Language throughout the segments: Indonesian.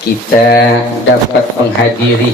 kita dapat menghadiri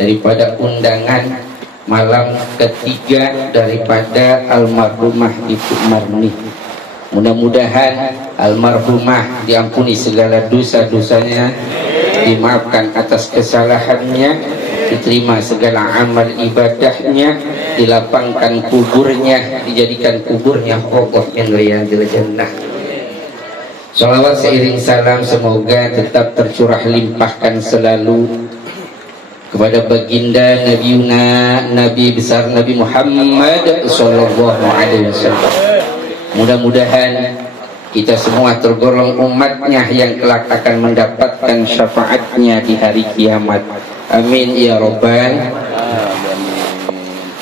daripada undangan malam ketiga daripada almarhumah Ibu Marni. Mudah-mudahan almarhumah diampuni segala dosa-dosanya, dimaafkan atas kesalahannya, diterima segala amal ibadahnya, dilapangkan kuburnya, dijadikan kuburnya rawdah min riyadil jannah. Salawat seiring salam semoga tetap tercurah limpahkan selalu kepada baginda Nabi besar Nabi Muhammad sallallahu alaihi wasallam. Mudah-mudahan kita semua tergolong umatnya yang kelak akan mendapatkan syafaatnya di hari kiamat. Amin ya rabbal.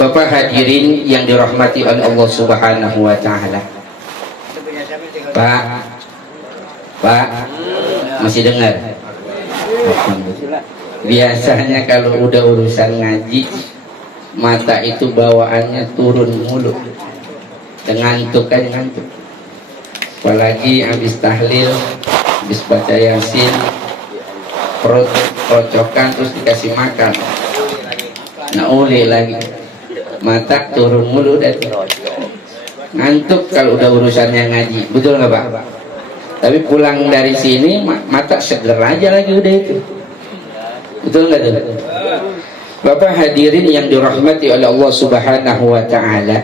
Bapak hadirin yang dirahmati oleh Allah Subhanahu wa taala. Pak, masih dengar? Biasanya kalau udah urusan ngaji, mata itu bawaannya turun mulu, ngantuk kan ngantuk. Apalagi habis tahlil, habis baca yasin, perut kocokan terus dikasih makan, nah uli lagi, mata turun mulu dan ngantuk kalau udah urusannya ngaji, betul nggak Pak? Tapi pulang dari sini mata seger aja lagi udah itu, betul nggak tuh? Bapak hadirin yang dirahmati oleh Allah Subhanahu wa taala,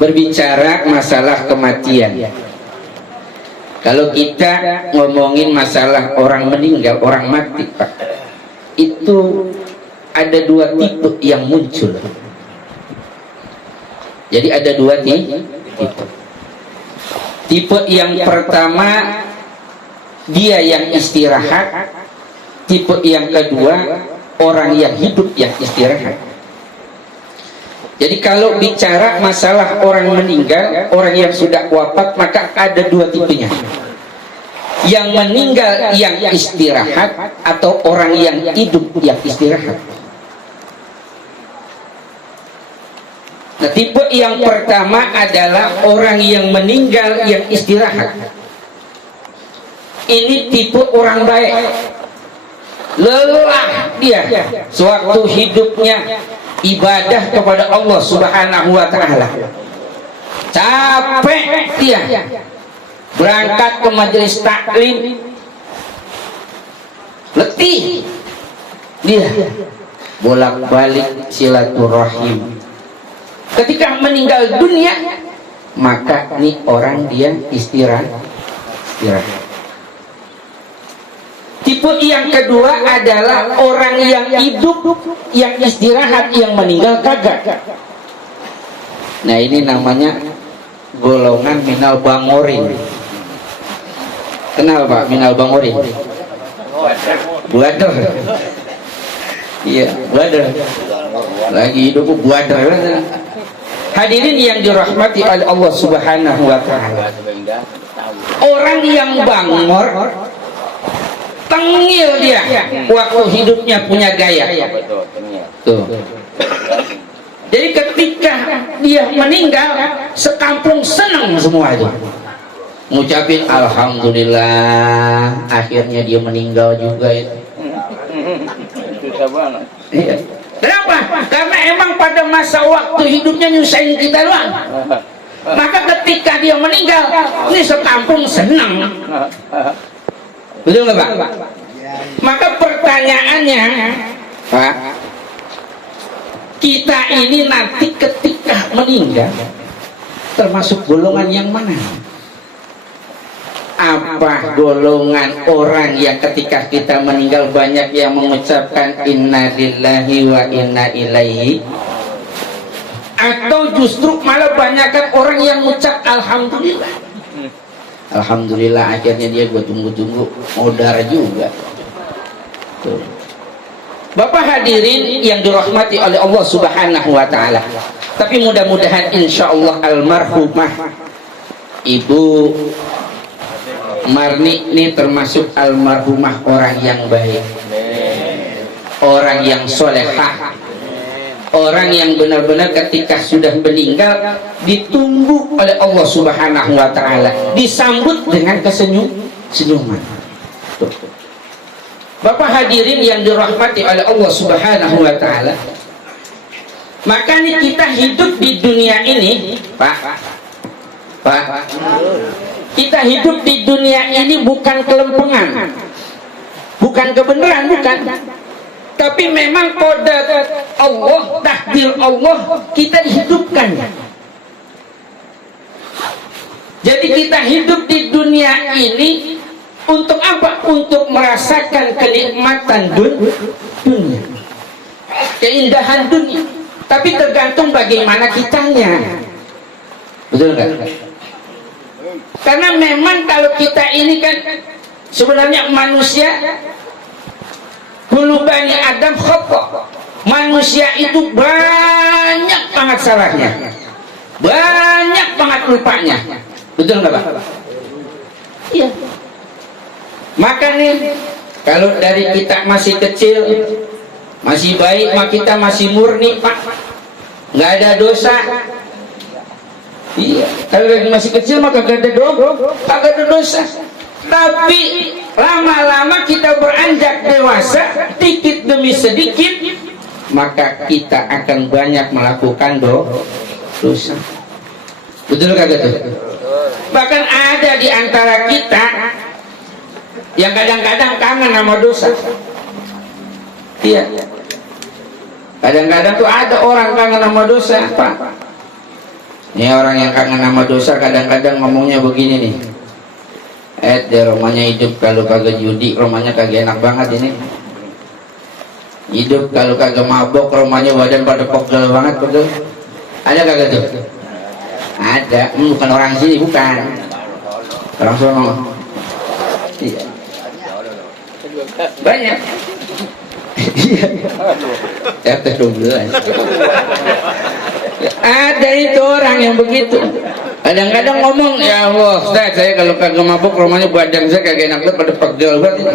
berbicara masalah kematian. Kalau kita ngomongin masalah orang meninggal, orang mati Pak, itu ada dua tipe yang muncul. Jadi ada dua tipe. Tipe yang pertama dia yang istirahat, tipe yang kedua orang yang hidup yang istirahat. Jadi kalau bicara masalah orang meninggal, orang yang sudah wafat, maka ada dua tipenya. Yang meninggal yang istirahat atau orang yang hidup yang istirahat. Nah, tipe yang pertama adalah orang yang meninggal yang istirahat. Ini tipe orang baik. Lelah dia sewaktu hidupnya ibadah kepada Allah Subhanahu wa taala. Capek dia berangkat ke majelis taklim, letih dia bolak-balik silaturahim. Ketika meninggal dunia, maka nih orang dia istirahat. Tipe yang kedua adalah orang yang hidup yang istirahat, yang meninggal kagak. Nah ini namanya golongan minal bangorin. Kenal Pak minal bangorin? Buadar. Iya buadar. Lagi hidup buadar. Hadirin yang dirahmati oleh Allah Subhanahu wa taala. Orang yang bangor, tengil dia waktu hidupnya punya gaya. Tuh. Jadi ketika dia meninggal, sekampung senang semua itu. Ngucapin alhamdulillah, akhirnya dia meninggal juga itu. Iya. Kenapa? Karena emang pada masa waktu hidupnya nyusahin kita doang. Maka ketika dia meninggal, ini sekampung senang. Betul nggak Pak? Maka pertanyaannya, Pak, kita ini nanti ketika meninggal termasuk golongan yang mana? Apa golongan orang yang ketika kita meninggal banyak yang mengucapkan inna lillahi wa inna ilaihi, atau justru malah banyakkan orang yang mengucap alhamdulillah. Alhamdulillah akhirnya dia gue tunggu-tunggu modar juga. Tuh. Bapak hadirin yang dirahmati oleh Allah Subhanahu wa taala. Tapi mudah-mudahan insyaallah almarhumah Ibu Marni ini termasuk almarhumah orang yang baik, orang yang solehah, orang yang benar-benar ketika sudah meninggal ditunggu oleh Allah Subhanahu wa taala, disambut dengan senyuman. Bapak hadirin yang dirahmati oleh Allah Subhanahu wa taala. Makanya kita hidup di dunia ini, Pak. Kita hidup di dunia ini bukan kelempengan, bukan kebenaran, bukan. Tapi memang kode Allah, takdir Allah kita dihidupkan. Jadi kita hidup di dunia ini untuk apa? Untuk merasakan kenikmatan dunia, keindahan dunia. Tapi tergantung bagaimana kitanya. Betul nggak? Karena memang kalau kita ini kan sebenarnya manusia, kullu bani Adam khata. Manusia itu banyak banget salahnya, banyak banget lupanya. Betul nggak Pak? Iya. Maka nih kalau dari kita masih kecil, masih baik, maka kita masih murni Pak, nggak ada dosa. Iya, kalau lagi masih kecil maka gak ada dosa. Tapi lama-lama kita beranjak dewasa, sedikit demi sedikit, maka kita akan banyak melakukan dosa. Betul kagak tuh? Bahkan ada di antara kita yang kadang-kadang kangen sama dosa. Iya. Kadang-kadang tuh ada orang kangen sama dosa, Pak. Ini orang yang kangen sama dosa kadang-kadang ngomongnya begini nih. Dia romanya hidup kalau kagak judi, romanya kagak enak banget ini. Hidup kalau kagak mabok, romanya badan pada pegel banget, betul? Ada kagak tuh? Ada, bukan orang sini, bukan. Orang sono. Iya. Banyak. Iya. RT 12. Ada itu orang yang begitu. Kadang-kadang ngomong, ya Allah, Ustaz, saya kalau kagak mabuk rumahnya badan saya kagak enak banget, pada pegel banget ini.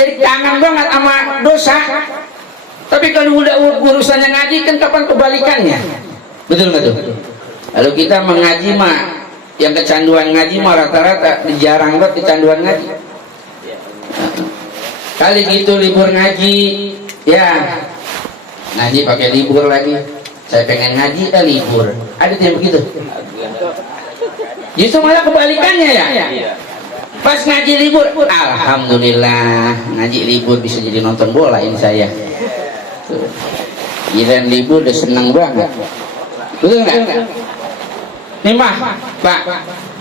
Jadi kangen banget sama dosa. Tapi kalau udah urusannya ngaji kan kapan kebalikannya? Betul nggak tuh? Kalau kita mengaji mah, yang kecanduan ngaji mah rata-rata jarang banget kecanduan ngaji. Kali gitu libur ngaji, ya ngaji pakai libur lagi. Saya pengen ngaji, libur. Ada yang begitu? Justru malah kebalikannya ya. Pas ngaji libur, alhamdulillah ngaji libur bisa jadi nonton bola ini saya. Giliran libur udah seneng banget. Betul nggak? Nih mah, Pak.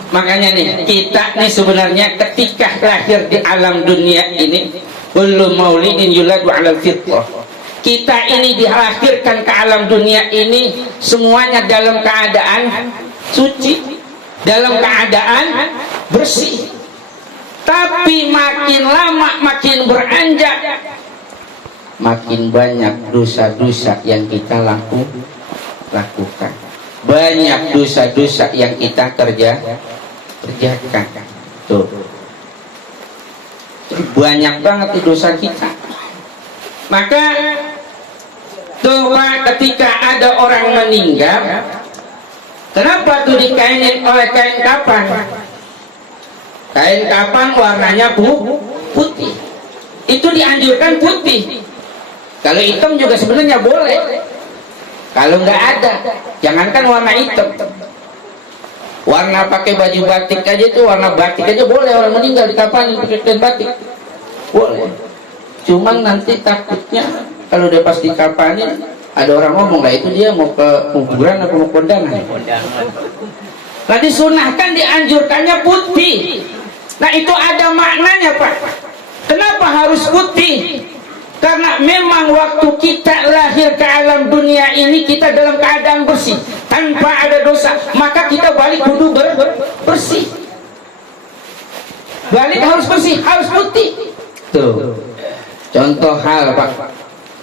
Makanya nih kita nih sebenarnya ketika lahir di alam dunia ini, kullu maulidin yuladu 'alal fitrah. Kita ini dilahirkan ke alam dunia ini semuanya dalam keadaan suci, dalam keadaan bersih. Tapi makin lama makin beranjak, makin banyak dosa-dosa yang kita lakukan. Banyak dosa-dosa yang kita kerjakan. Tuh. Banyak banget dosa kita. Maka tuh ketika ada orang meninggal, kenapa tuh dikainin oleh kain kapan? Kain kapan warnanya putih. Itu dianjurkan putih. Kalau hitam juga sebenarnya boleh. Kalau nggak ada, jangankan warna hitam. Warna pakai baju batik aja itu, warna batik aja boleh, orang meninggal dikapanin pakai kain batik. Boleh. Cuman nanti takutnya kalau dia pas dikapanin ada orang ngomong lah itu dia mau ke kuburan atau mau kondangan. Nah disunahkan dianjurkannya putih. Nah itu ada maknanya Pak. Kenapa harus putih? Karena memang waktu kita lahir ke alam dunia ini kita dalam keadaan bersih tanpa ada dosa, maka kita balik kudu bersih. Balik harus bersih, harus putih. Tuh. Contoh hal Pak,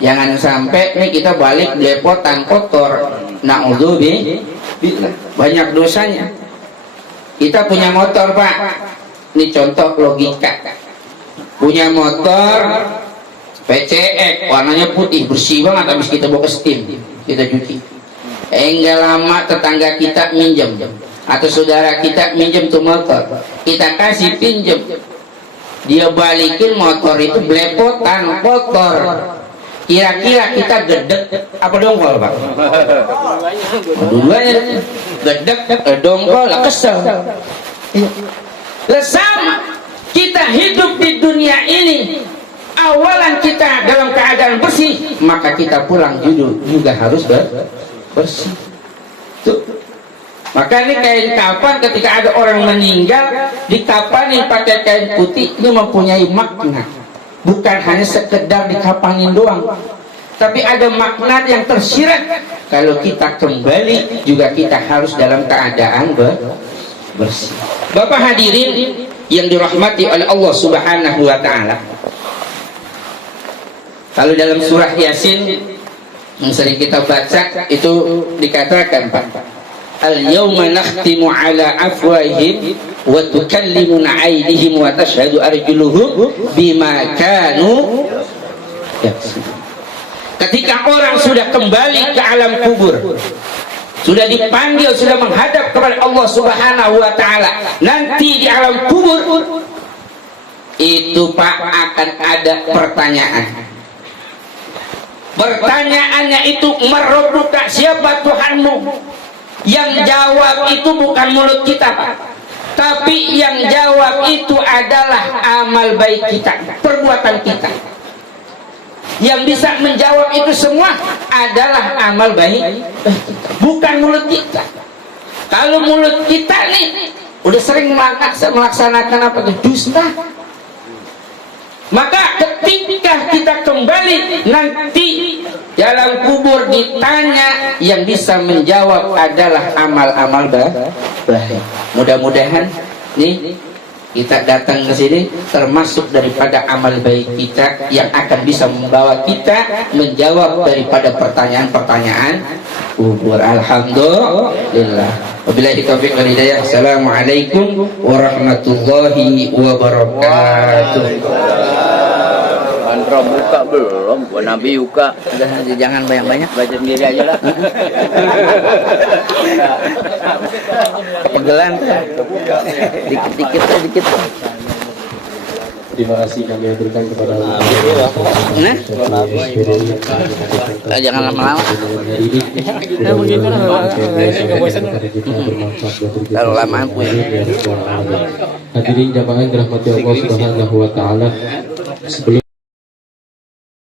jangan sampai nih kita balik belepotan kotor, na'udzubillah, banyak dosanya. Kita punya motor Pak, ini contoh logika. Punya motor PCX, warnanya putih, bersih banget, habis kita bawa ke steam, kita cuci. Enggak lama tetangga kita minjem, atau saudara kita minjem tuh motor, kita kasih pinjem. dia balikin motor itu belepotan, kotor. Kira-kira kita gedek apa dongkol, Pak? Dua-duanya gedek, dongkol, kesel. Sama kita hidup di dunia ini, awalan kita dalam keadaan bersih, maka kita pulang juga harus bersih. Tuh. Maka ini kain kafan, ketika ada orang meninggal dikapanin pakai kain putih, ini mempunyai makna. Bukan hanya sekedar dikapanin doang, tapi ada makna yang tersirat. Kalau kita kembali juga kita harus dalam keadaan bersih. Bapak hadirin yang dirahmati oleh Allah Subhanahu wa taala. Kalau dalam surah Yasin yang sering kita baca itu dikatakan, Pak, al-yawma nakhtimu ala afwahihim wa tukallimuna aydihim wa tashhadu arjuluhum bima kanu yaksubun. Ketika orang sudah kembali ke alam kubur, sudah dipanggil, sudah menghadap kepada Allah Subhanahu wa taala, nanti di alam kubur itu, Pak, akan ada pertanyaan. Pertanyaannya itu, marabbuka, siapa Tuhanmu? Yang jawab itu bukan mulut kita, Pak, tapi yang jawab itu adalah amal baik kita, perbuatan kita. Yang bisa menjawab itu semua adalah amal baik, bukan mulut kita. Kalau mulut kita nih udah sering melaksanakan apa itu dusta, maka ketika kita kembali nanti dalam kubur ditanya, yang bisa menjawab adalah amal-amal baik. Mudah-mudahan nih kita datang ke sini termasuk daripada amal baik kita yang akan bisa membawa kita menjawab daripada pertanyaan-pertanyaan kubur. Alhamdulillah. Wabillahi taufiq wal hidayah. Assalamualaikum warahmatullahi wabarakatuh. Mantra buka belum? Buat Nabi buka. Jangan banyak-banyak, Baca sendiri aja lah. pegelan dikit. Terima kasih kami berikan kepada jangan lama-lama. Kalau lama Hadirin jamaah yang dirahmati Allah Subhanahu wa taala, sebelum